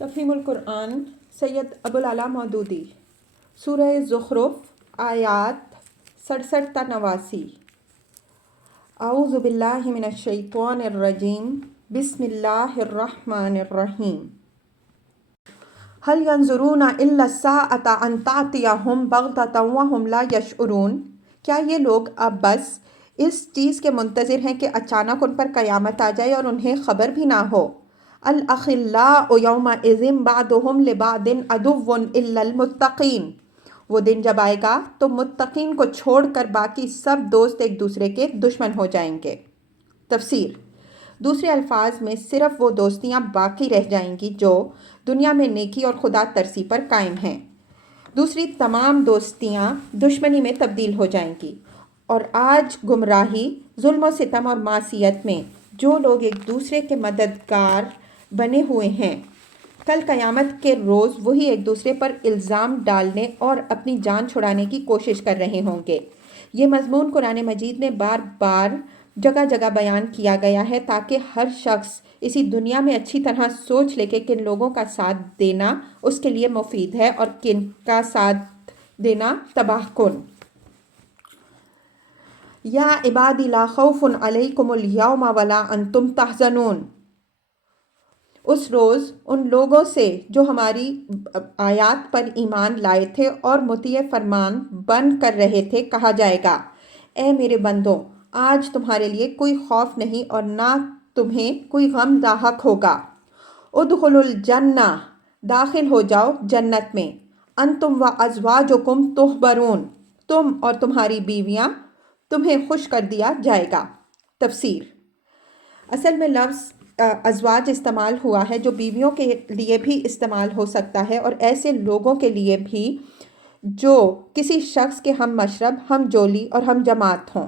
تفہیم القرآن سید ابوالعلا مودودی سورہ زخرف آیات 67 تا 89۔ اعوذ باللہ من الشیطان الرجیم بسم اللہ الرحمن الرحیم۔ هل ينظرون الا الساعة ان تأتيهم بغتة وهم لا يشعرون؟ کیا یہ لوگ اب بس اس چیز کے منتظر ہیں کہ اچانک ان پر قیامت آ جائے اور انہیں خبر بھی نہ ہو؟ الاخلاء یومئذ بعضهم لبعض عدو الا المتقین۔ وہ دن جب آئے گا تو متقین کو چھوڑ کر باقی سب دوست ایک دوسرے کے دشمن ہو جائیں گے۔ تفسیر: دوسرے الفاظ میں صرف وہ دوستیاں باقی رہ جائیں گی جو دنیا میں نیکی اور خدا ترسی پر قائم ہیں۔ دوسری تمام دوستیاں دشمنی میں تبدیل ہو جائیں گی، اور آج گمراہی، ظلم و ستم اور معصیت میں جو لوگ ایک دوسرے کے مددگار بنے ہوئے ہیں، کل قیامت کے روز وہی ایک دوسرے پر الزام ڈالنے اور اپنی جان چھڑانے کی کوشش کر رہے ہوں گے۔ یہ مضمون قرآن مجید میں بار بار جگہ جگہ بیان کیا گیا ہے تاکہ ہر شخص اسی دنیا میں اچھی طرح سوچ لے کہ کن لوگوں کا ساتھ دینا اس کے لیے مفید ہے اور کن کا ساتھ دینا تباہ کن۔ یا عبادی لا خوف علیکم الیوم ولا انتم تحزنون۔ اس روز ان لوگوں سے جو ہماری آیات پر ایمان لائے تھے اور مطیع فرمان بن کر رہے تھے کہا جائے گا، اے میرے بندوں، آج تمہارے لیے کوئی خوف نہیں اور نہ تمہیں کوئی غم لاحق ہوگا۔ ادخلوا الجنہ، داخل ہو جاؤ جنت میں، انتم وازواجکم تحبرون، تم اور تمہاری بیویاں تمہیں خوش کر دیا جائے گا۔ تفسیر: اصل میں لفظ ازواج استعمال ہوا ہے جو بیویوں کے لیے بھی استعمال ہو سکتا ہے اور ایسے لوگوں کے لیے بھی جو کسی شخص کے ہم مشرب، ہم جولی اور ہم جماعت ہوں۔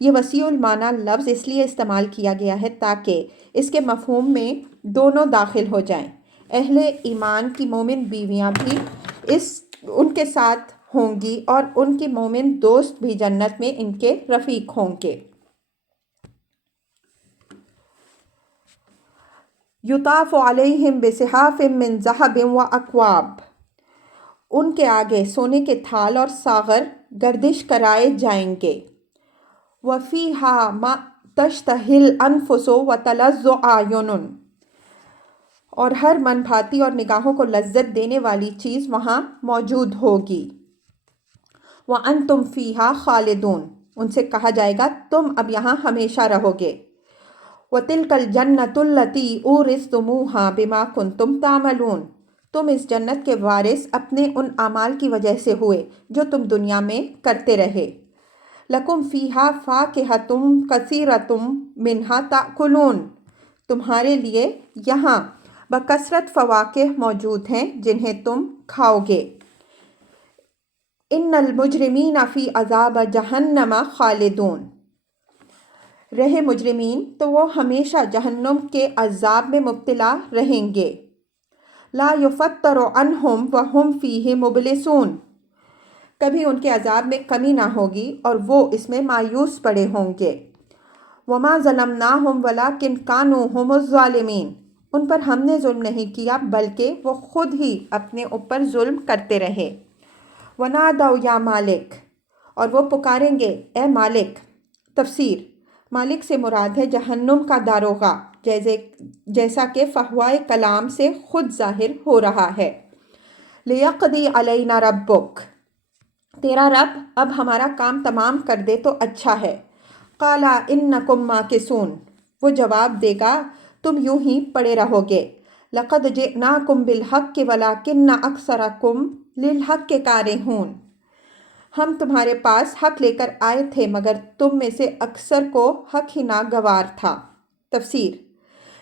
یہ وسیع المعنی لفظ اس لیے استعمال کیا گیا ہے تاکہ اس کے مفہوم میں دونوں داخل ہو جائیں۔ اہل ایمان کی مومن بیویاں بھی ان کے ساتھ ہوں گی اور ان کی مومن دوست بھی جنت میں ان کے رفیق ہوں گے۔ یطاف علیہم بصحاف من ذہب واکواب، ان کے آگے سونے کے تھال اور ساغر گردش کرائے جائیں گے۔ وفیہا ما تشتہی الانفس وتلذ اعین، اور ہر من بھاتی اور نگاہوں کو لذت دینے والی چیز وہاں موجود ہوگی۔ وانتم فیہا خالدون، ان سے کہا جائے گا تم اب یہاں ہمیشہ رہو گے۔ وَتِلْكَ الْجَنَّةُ الَّتِي أُورِثْتُمُوهَا بِمَا كُنْتُمْ تَعْمَلُونَ، تم اس جنت کے وارث اپنے ان اعمال کی وجہ سے ہوئے جو تم دنیا میں کرتے رہے۔ لَكُمْ فِيهَا فَاكِهَةٌ كَثِيرَةٌ مِنْهَا تَأْكُلُونَ، تمہارے لیے یہاں بکثرت فواکہ موجود ہیں جنہیں تم کھاؤ گے۔ إِنَّ الْمُجْرِمِينَ فِي عَذَابِ جَهَنَّمَ خَالِدُونَ، رہے مجرمین تو وہ ہمیشہ جہنم کے عذاب میں مبتلا رہیں گے۔ لا یفتر عنہم وہم فیہ مبلسون، کبھی ان کے عذاب میں کمی نہ ہوگی اور وہ اس میں مایوس پڑے ہوں گے۔ وما ظلمناہم ولکن کانوا ھم الظالمین، ان پر ہم نے ظلم نہیں کیا بلکہ وہ خود ہی اپنے اوپر ظلم کرتے رہے۔ ونادوا یا مالک، اور وہ پکاریں گے اے مالک۔ تفسیر: مالک سے مراد ہے جہنم کا داروغہ، جیسا کہ فحوائے کلام سے خود ظاہر ہو رہا ہے۔ لیقضی علینا ربک، تیرا رب اب ہمارا کام تمام کر دے تو اچھا ہے۔ قال انکم ماکثون، وہ جواب دے گا تم یوں ہی پڑے رہو گے۔ لقد جئناکم بالحق ولکن اکثرکم للحق کارہون، ہم تمہارے پاس حق لے کر آئے تھے مگر تم میں سے اکثر کو حق ہی ناگوار تھا۔ تفسیر: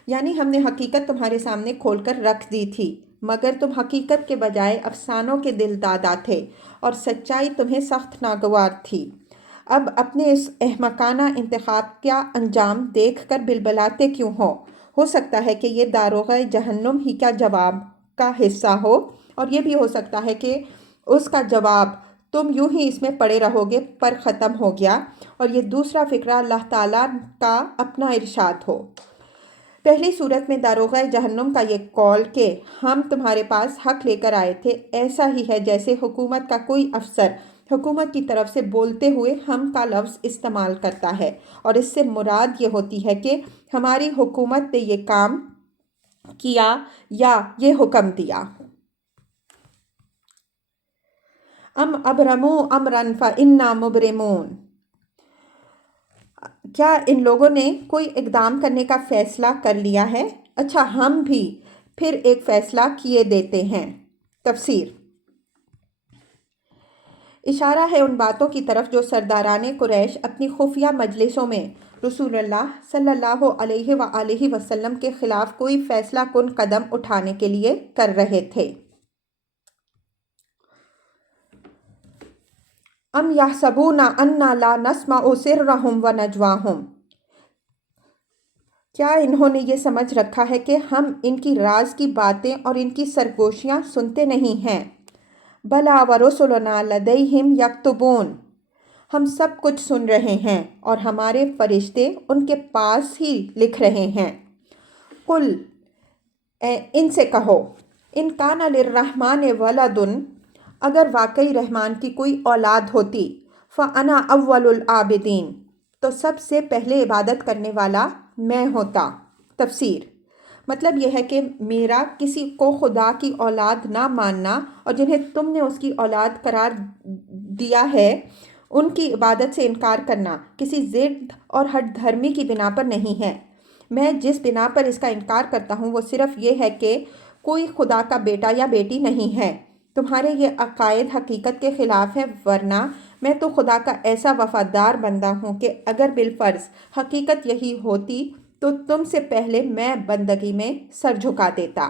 یعنی ہم نے حقیقت تمہارے سامنے کھول کر رکھ دی تھی مگر تم حقیقت کے بجائے افسانوں کے دل دادا تھے اور سچائی تمہیں سخت ناگوار تھی۔ اب اپنے اس احمقانہ انتخاب کا انجام دیکھ کر بلبلاتے کیوں ہو سکتا ہے کہ یہ داروغہ جہنم ہی کا جواب کا حصہ ہو، اور یہ بھی ہو سکتا ہے کہ اس کا جواب تم یوں ہی اس میں پڑے رہو گے پر ختم ہو گیا، اور یہ دوسرا فقرہ اللہ تعالیٰ کا اپنا ارشاد ہو۔ پہلی صورت میں داروغہ جہنم کا یہ قول کہ ہم تمہارے پاس حق لے کر آئے تھے ایسا ہی ہے جیسے حکومت کا کوئی افسر حکومت کی طرف سے بولتے ہوئے ہم کا لفظ استعمال کرتا ہے، اور اس سے مراد یہ ہوتی ہے کہ ہماری حکومت نے یہ کام کیا یا یہ حکم دیا۔ ام ابرموا امرا فانا مبرمون، کیا ان لوگوں نے کوئی اقدام کرنے کا فیصلہ کر لیا ہے؟ اچھا ہم بھی پھر ایک فیصلہ کیے دیتے ہیں۔ تفسیر۔ اشارہ ہے ان باتوں کی طرف جو سرداران قریش اپنی خفیہ مجلسوں میں رسول اللہ صلی اللہ علیہ وآلہ وسلم کے خلاف کوئی فیصلہ کن قدم اٹھانے کے لیے کر رہے تھے۔ ام یحسبون انا لا نسمع سرهم ونجواهم، کیا انہوں نے یہ سمجھ رکھا ہے کہ ہم ان کی راز کی باتیں اور ان کی سرگوشیاں سنتے نہیں ہیں؟ بلا ورسلنا لدیہم یکتبون، ہم سب کچھ سن رہے ہیں اور ہمارے فرشتے ان کے پاس ہی لکھ رہے ہیں۔ قل، ان سے کہو، ان کان للرحمن ولد، اگر واقعی رحمان کی کوئی اولاد ہوتی، فانا اول العابدین، تو سب سے پہلے عبادت کرنے والا میں ہوتا۔ تفسیر۔ مطلب یہ ہے کہ میرا کسی کو خدا کی اولاد نہ ماننا اور جنہیں تم نے اس کی اولاد قرار دیا ہے ان کی عبادت سے انکار کرنا کسی ضد اور ہٹ دھرمی کی بنا پر نہیں ہے۔ میں جس بنا پر اس کا انکار کرتا ہوں وہ صرف یہ ہے کہ کوئی خدا کا بیٹا یا بیٹی نہیں ہے۔ تمہارے یہ عقائد حقیقت کے خلاف ہیں، ورنہ میں تو خدا کا ایسا وفادار بندہ ہوں کہ اگر بالفرض حقیقت یہی ہوتی تو تم سے پہلے میں بندگی میں سر جھکا دیتا۔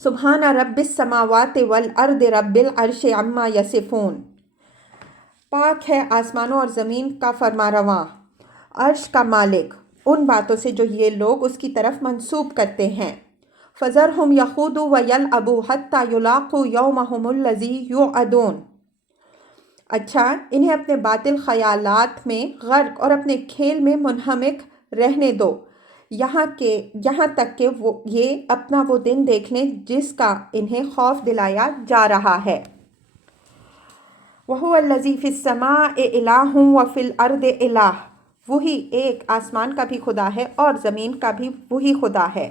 سبحان رب السماوات والارض رب العرش عما یصفون، پاک ہے آسمانوں اور زمین کا فرما رواں، عرش کا مالک، ان باتوں سے جو یہ لوگ اس کی طرف منسوب کرتے ہیں۔ فذرہم یخوضوا ویلعبوا حتی یلاقوا یومہم الذی یوعدون، اچھا انہیں اپنے باطل خیالات میں غرق اور اپنے کھیل میں منہمک رہنے دو یہاں تک کہ یہ اپنا وہ دن دیکھ لیں جس کا انہیں خوف دلایا جا رہا ہے۔ وَهُوَ الَّذِي فِي السَّمَاءِ إِلَٰهٌ وَفِي الْأَرْضِ إِلَٰهٌ، وہی ایک آسمان کا بھی خدا ہے اور زمین کا بھی وہی خدا ہے۔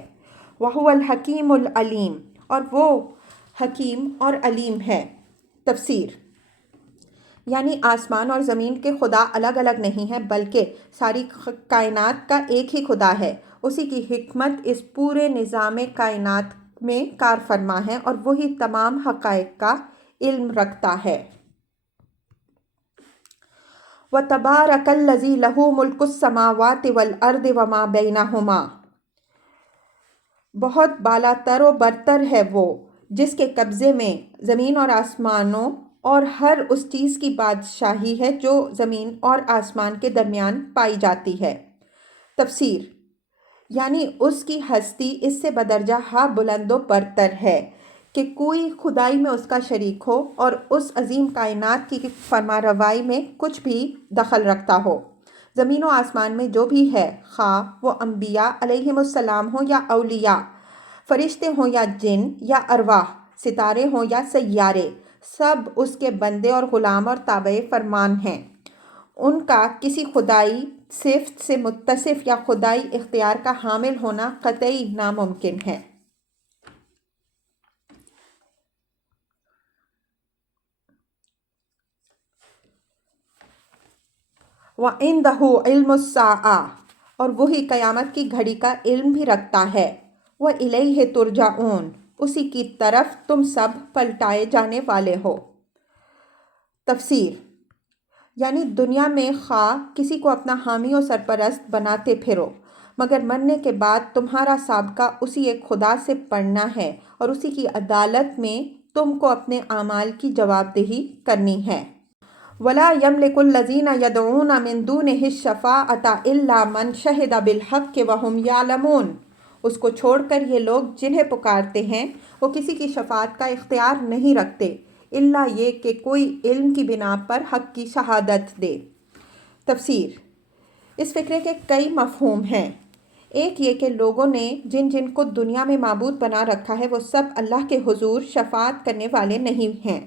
وَهُوَ الْحَكِيمُ الْعَلِيمُ، اور وہ حکیم اور علیم ہے۔ تفسیر۔ یعنی آسمان اور زمین کے خدا الگ الگ نہیں ہیں بلکہ ساری کائنات کا ایک ہی خدا ہے۔ اسی کی حکمت اس پورے نظام کائنات میں کار فرما ہے اور وہی تمام حقائق کا علم رکھتا ہے۔ وَتَبَارَكَ الَّذِي لَهُ مُلْكُ السَّمَاوَاتِ وَالْأَرْضِ وَمَا بَيْنَهُمَا، بہت بالا تر و برتر ہے وہ جس کے قبضے میں زمین اور آسمانوں اور ہر اس چیز کی بادشاہی ہے جو زمین اور آسمان کے درمیان پائی جاتی ہے۔ تفسیر۔ یعنی اس کی ہستی اس سے بدرجہ ہا بلند و برتر ہے کہ کوئی خدائی میں اس کا شریک ہو اور اس عظیم کائنات کی فرما روائی میں کچھ بھی دخل رکھتا ہو۔ زمین و آسمان میں جو بھی ہے، خواہ وہ انبیاء علیہم السلام ہوں یا اولیاء، فرشتے ہوں یا جن یا ارواح، ستارے ہوں یا سیارے، سب اس کے بندے اور غلام اور تابع فرمان ہیں۔ ان کا کسی خدائی صفت سے متصف یا خدائی اختیار کا حامل ہونا قطعی ناممکن ہے۔ وَعِندَهُ عِلْمُ السَّاعَةِ، اور وہی قیامت کی گھڑی کا علم بھی رکھتا ہے۔ وَإِلَيْهِ تُرْجَعُونَ، اسی کی طرف تم سب پلٹائے جانے والے ہو۔ تفسیر۔ یعنی دنیا میں خواہ کسی کو اپنا حامی و سرپرست بناتے پھرو، مگر مرنے کے بعد تمہارا سابقہ اسی ایک خدا سے پڑنا ہے اور اسی کی عدالت میں تم کو اپنے اعمال کی جواب دہی کرنی ہے۔ وَلَا يَمْلِكُ الَّذِينَ يَدْعُونَ مِن دُونِهِ الشَّفَاعَةَ إِلَّا مَنْ شَهِدَ بِالْحَقِّ وَهُمْ يَعْلَمُونَ، اس کو چھوڑ کر یہ لوگ جنہیں پکارتے ہیں وہ کسی کی شفاعت کا اختیار نہیں رکھتے الا یہ کہ کوئی علم کی بنا پر حق کی شہادت دے۔ تفسیر۔ اس فقرے کے کئی مفہوم ہیں۔ ایک یہ کہ لوگوں نے جن جن کو دنیا میں معبود بنا رکھا ہے وہ سب اللہ کے حضور شفاعت کرنے والے نہیں ہیں۔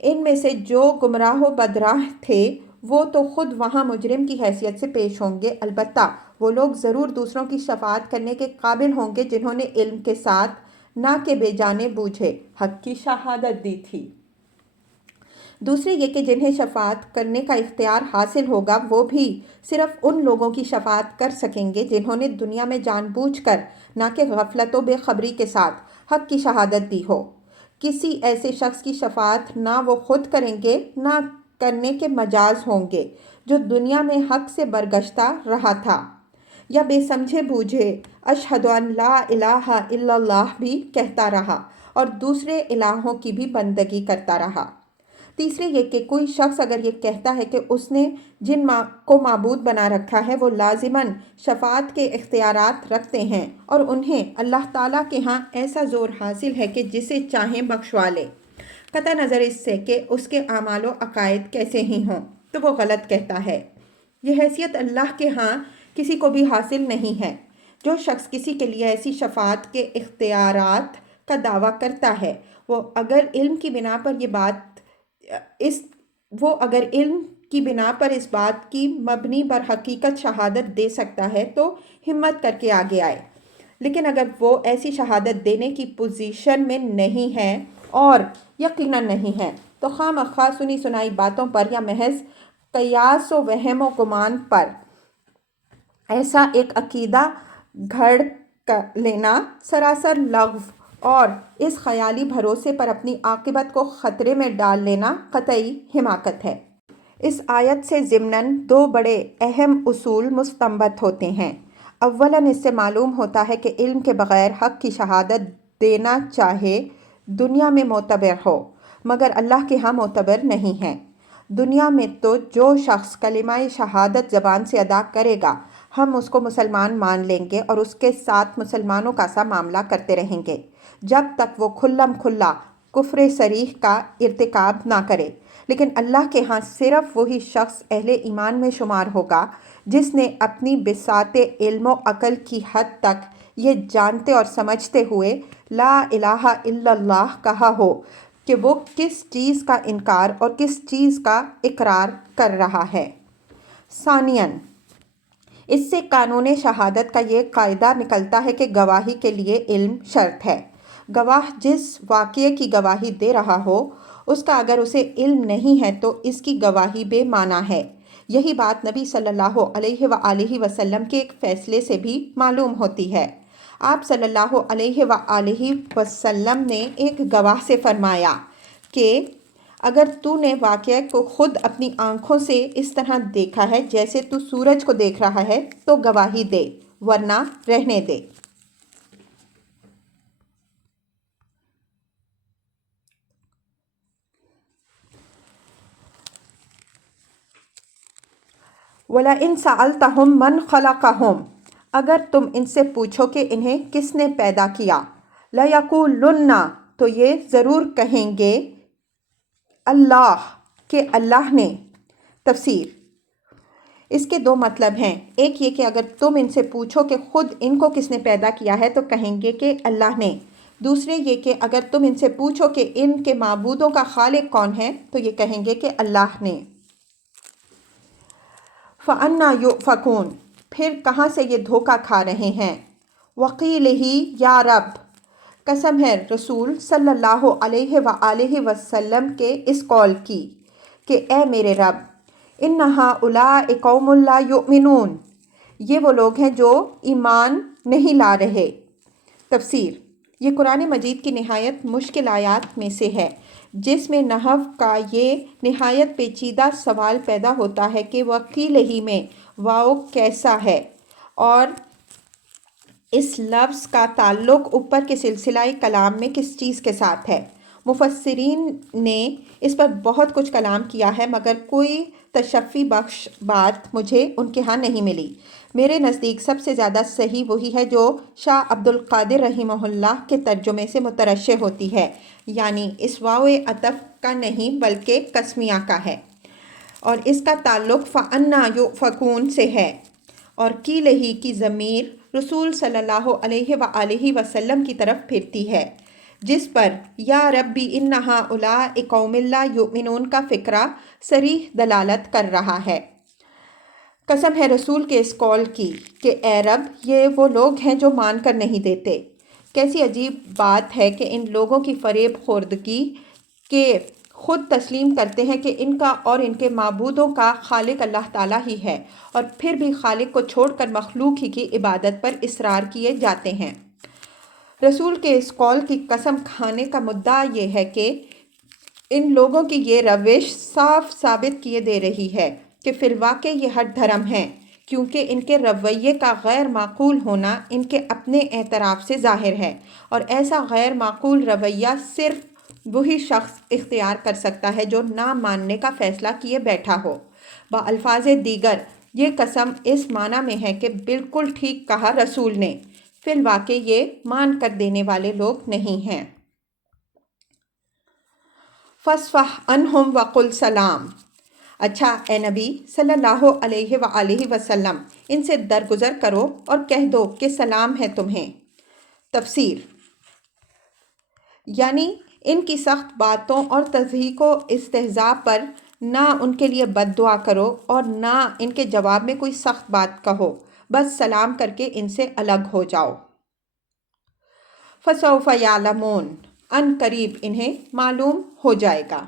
ان میں سے جو گمراہ و بدراہ تھے وہ تو خود وہاں مجرم کی حیثیت سے پیش ہوں گے، البتہ وہ لوگ ضرور دوسروں کی شفاعت کرنے کے قابل ہوں گے جنہوں نے علم کے ساتھ نہ کہ بے جانے بوجھے حق کی شہادت دی تھی۔ دوسرے یہ کہ جنہیں شفاعت کرنے کا اختیار حاصل ہوگا وہ بھی صرف ان لوگوں کی شفاعت کر سکیں گے جنہوں نے دنیا میں جان بوجھ کر نہ کہ غفلت و بے خبری کے ساتھ حق کی شہادت دی ہو۔ کسی ایسے شخص کی شفاعت نہ وہ خود کریں گے نہ کرنے کے مجاز ہوں گے جو دنیا میں حق سے برگشتہ رہا تھا یا بے سمجھے بوجھے اشہد ان لا الہ الا اللہ بھی کہتا رہا اور دوسرے الہوں کی بھی بندگی کرتا رہا۔ تیسرے یہ کہ کوئی شخص اگر یہ کہتا ہے کہ اس نے جن کو معبود بنا رکھا ہے وہ لازماً شفاعت کے اختیارات رکھتے ہیں اور انہیں اللہ تعالیٰ کے ہاں ایسا زور حاصل ہے کہ جسے چاہیں بخشوا لے، قطع نظر اس سے کہ اس کے اعمال و عقائد کیسے ہی ہوں، تو وہ غلط کہتا ہے۔ یہ حیثیت اللہ کے ہاں کسی کو بھی حاصل نہیں ہے۔ جو شخص کسی کے لیے ایسی شفاعت کے اختیارات کا دعویٰ کرتا ہے وہ اگر علم کی بنا پر اس بات کی مبنی بر حقیقت شہادت دے سکتا ہے تو ہمت کر کے آگے آئے، لیکن اگر وہ ایسی شہادت دینے کی پوزیشن میں نہیں ہے اور یقیناً نہیں ہے تو خواہ مخواہ سنی سنائی باتوں پر یا محض قیاس و وہم و گمان پر ایسا ایک عقیدہ گھڑ لینا سراسر لغو اور اس خیالی بھروسے پر اپنی عاقبت کو خطرے میں ڈال لینا قطعی حماقت ہے۔ اس آیت سے ضمناً دو بڑے اہم اصول مستنبط ہوتے ہیں۔ اولاً اس سے معلوم ہوتا ہے کہ علم کے بغیر حق کی شہادت دینا چاہے دنیا میں معتبر ہو مگر اللہ کے ہاں معتبر نہیں ہے۔ دنیا میں تو جو شخص کلمہ شہادت زبان سے ادا کرے گا ہم اس کو مسلمان مان لیں گے اور اس کے ساتھ مسلمانوں کا سا معاملہ کرتے رہیں گے جب تک وہ کھلم کھلا کفر صریح کا ارتکاب نہ کرے، لیکن اللہ کے ہاں صرف وہی شخص اہل ایمان میں شمار ہوگا جس نے اپنی بساط علم و عقل کی حد تک یہ جانتے اور سمجھتے ہوئے لا الہ الا اللہ کہا ہو کہ وہ کس چیز کا انکار اور کس چیز کا اقرار کر رہا ہے۔ ثانیاً اس سے قانون شہادت کا یہ قاعدہ نکلتا ہے کہ گواہی کے لیے علم شرط ہے۔ گواہ جس واقعے کی گواہی دے رہا ہو اس کا اگر اسے علم نہیں ہے تو اس کی گواہی بے معنی ہے۔ یہی بات نبی صلی اللہ علیہ وآلہ وسلم کے ایک فیصلے سے بھی معلوم ہوتی ہے۔ آپ صلی اللہ علیہ وآلہ وسلم نے ایک گواہ سے فرمایا کہ اگر تو نے واقعہ کو خود اپنی آنکھوں سے اس طرح دیکھا ہے جیسے تو سورج کو دیکھ رہا ہے تو گواہی دے ورنہ رہنے دے۔ وَلَئِن سَأَلْتَهُم مَّنْ خَلَقَهُمْ اگر تم ان سے پوچھو کہ انہیں کس نے پیدا کیا، لَيَقُولُنَّ تو یہ ضرور کہیں گے اللہ کہ اللہ نے۔ تفسیر اس کے دو مطلب ہیں، ایک یہ کہ اگر تم ان سے پوچھو کہ خود ان کو کس نے پیدا کیا ہے تو کہیں گے کہ اللہ نے، دوسرے یہ کہ اگر تم ان سے پوچھو کہ ان کے معبودوں کا خالق کون ہے تو یہ کہیں گے کہ اللہ نے۔ فَأَنَّىٰ يُؤْفَكُونَ پھر کہاں سے یہ دھوکہ کھا رہے ہیں۔ وَقِيلِهِ یا رب قسم ہے رسول صلی اللہ علیہ وآلہ وسلم کے اس قول کی کہ اے میرے رب اِنَّ هَٰؤُلَاءِ قَوْمٌ لَا يُؤْمِنُونَ یہ وہ لوگ ہیں جو ایمان نہیں لا رہے۔ تفسیر یہ قرآن مجید کی نہایت مشکل آیات میں سے ہے جس میں نحو کا یہ نہایت پیچیدہ سوال پیدا ہوتا ہے کہ وَقِيلِهِ میں واو کیسا ہے اور اس لفظ کا تعلق اوپر کے سلسلہ کلام میں کس چیز کے ساتھ ہے۔ مفسرین نے اس پر بہت کچھ کلام کیا ہے مگر کوئی تشفی بخش بات مجھے ان کے ہاں نہیں ملی۔ میرے نزدیک سب سے زیادہ صحیح وہی ہے جو شاہ عبد القادر رحمہ اللہ کے ترجمے سے مترشح ہوتی ہے، یعنی اس واو عطف کا نہیں بلکہ قسمیہ کا ہے اور اس کا تعلق فَأَنَّىٰ يُؤْفَكُونَ سے ہے اور قِيلِهِ کی ضمیر رسول صلی اللہ علیہ وآلہ وسلم کی طرف پھرتی ہے، جس پر یا ربی انہا اولئک قوم لا یؤمنون کا فقرہ صریح دلالت کر رہا ہے۔ قسم ہے رسول کے اس قول کی کہ اے رب، یہ وہ لوگ ہیں جو مان کر نہیں دیتے۔ کیسی عجیب بات ہے کہ ان لوگوں کی فریب خوردگی کہ خود تسلیم کرتے ہیں کہ ان کا اور ان کے معبودوں کا خالق اللہ تعالیٰ ہی ہے، اور پھر بھی خالق کو چھوڑ کر مخلوق ہی کی عبادت پر اصرار کیے جاتے ہیں۔ رسول کے اس قول کی قسم کھانے کا مدعا یہ ہے کہ ان لوگوں کی یہ روش صاف ثابت کیے دے رہی ہے کہ فی الواقع یہ ہٹ دھرم ہیں، کیونکہ ان کے رویے کا غیر معقول ہونا ان کے اپنے اعتراف سے ظاہر ہے، اور ایسا غیر معقول رویہ صرف وہی شخص اختیار کر سکتا ہے جو نہ ماننے کا فیصلہ کیے بیٹھا ہو۔ بالفاظ دیگر یہ قسم اس معنی میں ہے کہ بالکل ٹھیک کہا رسول نے، فی الواقع یہ مان کر دینے والے لوگ نہیں ہیں۔ فَاصْفَحْ عَنْهُمْ وَقُلْ سلام۔ اچھا اے نبی صلی اللہ علیہ وآلہ وسلم، ان سے درگزر کرو اور کہہ دو کہ سلام ہے تمہیں۔ تفسیر: یعنی ان کی سخت باتوں اور تضحیک و استہزاء پر نہ ان کے لیے بد دعا کرو اور نہ ان کے جواب میں کوئی سخت بات کہو، بس سلام کر کے ان سے الگ ہو جاؤ۔ فَسَوْفَ يَعْلَمُونَ، ان قریب انہیں معلوم ہو جائے گا۔